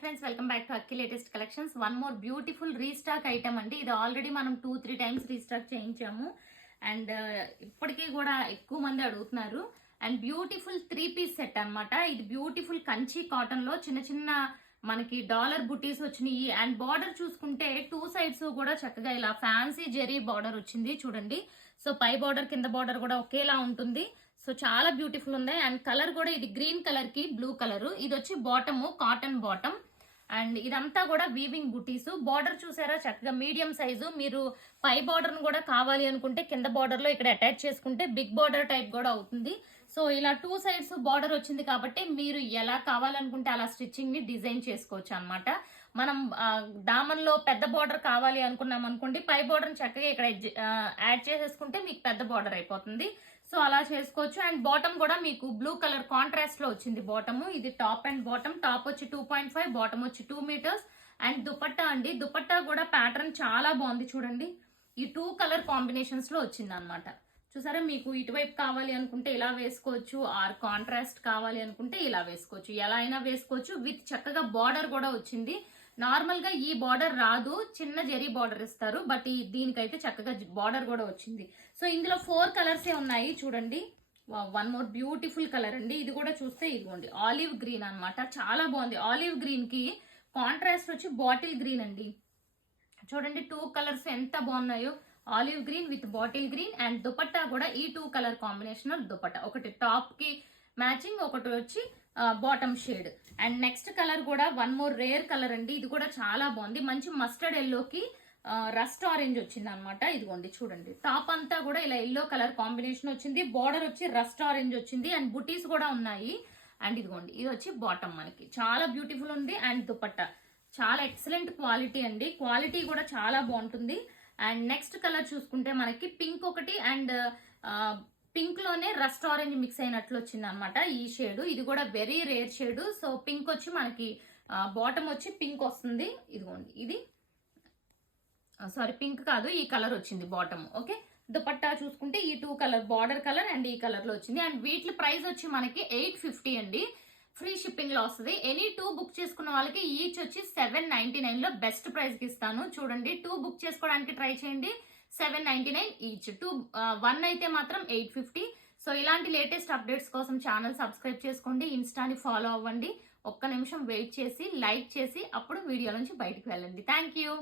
Friends, welcome back to Akki latest collections. One more beautiful restock item అండి. ఇది already మనం 2-3 times restock చేయించాము and ఇప్పటికీ కూడా ఎక్కువ మంది అడుగుతున్నారు. అండ్ బ్యూటిఫుల్ 3-పీస్ సెట్ అన్నమాట. ఇది బ్యూటిఫుల్ కంచి కాటన్ లో చిన్న చిన్న మనకి డాలర్ బుటీస్ వచ్చినాయి. అండ్ బార్డర్ చూసుకుంటే 2 సైడ్స్ కూడా చక్కగా ఇలా ఫ్యాన్సీ జెరీ బార్డర్ వచ్చింది చూడండి. సో పై బార్డర్ కింద బార్డర్ కూడా ఒకేలా ఉంటుంది. సో చాలా బ్యూటిఫుల్ ఉంది. అండ్ కలర్ కూడా ఇది గ్రీన్ కలర్ కి బ్లూ కలర్. ఇది వచ్చి బాటమ్ కాటన్ బాటమ్. అండ్ ఇదంతా కూడా వీవింగ్ బుటీస్. బార్డర్ చూసారా చక్కగా మీడియం సైజు. మీరు పై బార్డర్ కూడా కావాలి అనుకుంటే కింద బార్డర్ లో ఇక్కడ అటాచ్ చేసుకుంటే బిగ్ బార్డర్ టైప్ కూడా అవుతుంది. సో ఇలా 2 సైడ్స్ బార్డర్ వచ్చింది కాబట్టి మీరు ఎలా కావాలనుకుంటే అలా స్టిచ్చింగ్ ని డిజైన్ చేసుకోవచ్చు అనమాట. మనం దామన్ లో పెద్ద బార్డర్ కావాలి అనుకున్నాం అనుకోండి, పై బార్డర్ చక్కగా ఇక్కడ యాడ్ చేసేసుకుంటే మీకు పెద్ద బార్డర్ అయిపోతుంది. సో అలా చేసుకోవచ్చు. అండ్ బాటమ్ కూడా మీకు బ్లూ కలర్ కాంట్రాస్ట్ లో వచ్చింది బాటమ్. ఇది టాప్ అండ్ బాటమ్. టాప్ వచ్చి 2.5, బాటమ్ వచ్చి 2 మీటర్స్. అండ్ దుపట్టా అండి, దుపట్టా కూడా ప్యాటర్న్ చాలా బాగుంది చూడండి. ఈ 2 కలర్ కాంబినేషన్స్ లో వచ్చింది అనమాట. చూసారా, మీకు ఇటువైపు కావాలి అనుకుంటే ఇలా వేసుకోవచ్చు, ఆర్ కాంట్రాస్ట్ కావాలి అనుకుంటే ఇలా వేసుకోవచ్చు. ఎలా అయినా వేసుకోవచ్చు. విత్ చక్కగా బార్డర్ కూడా వచ్చింది. నార్మల్ గా ఈ బార్డర్ రాదు, చిన్న జెరీ బార్డర్ ఇస్తారు. బట్ దీనికైతే చక్కగా బార్డర్ కూడా వచ్చింది. సో ఇందులో 4 కలర్సే ఉన్నాయి చూడండి. వన్ మోర్ బ్యూటిఫుల్ కలర్ అండి. ఇది కూడా చూస్తే ఇదిగోండి ఆలివ్ గ్రీన్ అన్నమాట. చాలా బాగుంది. ఆలివ్ గ్రీన్ కి కాంట్రాస్ట్ వచ్చి బాటిల్ గ్రీన్ అండి. చూడండి 2 కలర్స్ ఎంత బాగున్నాయో. Olive green with bottle green. And dupatta కూడా ఈ 2 కలర్ కాంబినేషన్ దుపట్టా. ఒకటి టాప్ కి మ్యాచింగ్, ఒకటి వచ్చి bottom shade. And next colour కూడా వన్ మోర్ రేర్ కలర్ అండి. ఇది కూడా చాలా బాగుంది. మంచి మస్టర్డ్ ఎల్లోకి రస్ట్ ఆరెంజ్ వచ్చింది అనమాట. ఇదిగోండి చూడండి, టాప్ అంతా కూడా ఇలా ఎల్లో కలర్ కాంబినేషన్ వచ్చింది. బార్డర్ వచ్చి రస్ట్ ఆరెంజ్ వచ్చింది. అండ్ బుటీస్ కూడా ఉన్నాయి. అండ్ ఇదిగోండి ఇది వచ్చి బాటమ్ మనకి చాలా బ్యూటిఫుల్ ఉంది. అండ్ దుపట్టా చాలా ఎక్సలెంట్ క్వాలిటీ అండి. క్వాలిటీ కూడా చాలా బాగుంటుంది. అండ్ నెక్స్ట్ కలర్ చూసుకుంటే మనకి పింక్ ఒకటి అండ్ పింక్ లోనే రస్ట్ ఆరెంజ్ మిక్స్ అయినట్లు వచ్చింది అనమాట ఈ షేడ్. ఇది కూడా very rare shade. So pink వచ్చి మనకి బాటమ్ వచ్చి పింక్ వస్తుంది. ఇదిగోండి ఇది సారీ పింక్ కాదు, ఈ కలర్ వచ్చింది బాటమ్. ఓకే, దుపట్టా చూసుకుంటే ఈ 2 కలర్ బార్డర్ కలర్ అండ్ ఈ కలర్ లో వచ్చింది. అండ్ వీటి ప్రైస్ వచ్చి మనకి 850 అండి. ఫ్రీ షిప్పింగ్ లో వస్తుంది. ఎనీ 2 బుక్ చేసుకున్న వాళ్ళకి ఈచ్ వచ్చి 799 లో బెస్ట్ ప్రైస్ కి ఇస్తాను. చూడండి 2 బుక్ చేసుకోవడానికి ట్రై చేయండి. 799 ఈచ్. 1 అయితే మాత్రం 850. సో ఇలాంటి లేటెస్ట్ అప్డేట్స్ కోసం ఛానల్ సబ్స్క్రైబ్ చేసుకోండి. ఇన్స్టాని ఫాలో అవ్వండి. ఒక్క నిమిషం వెయిట్ చేసి లైక్ చేసి అప్పుడు వీడియో నుంచి బయటకు వెళ్ళండి. Thank you.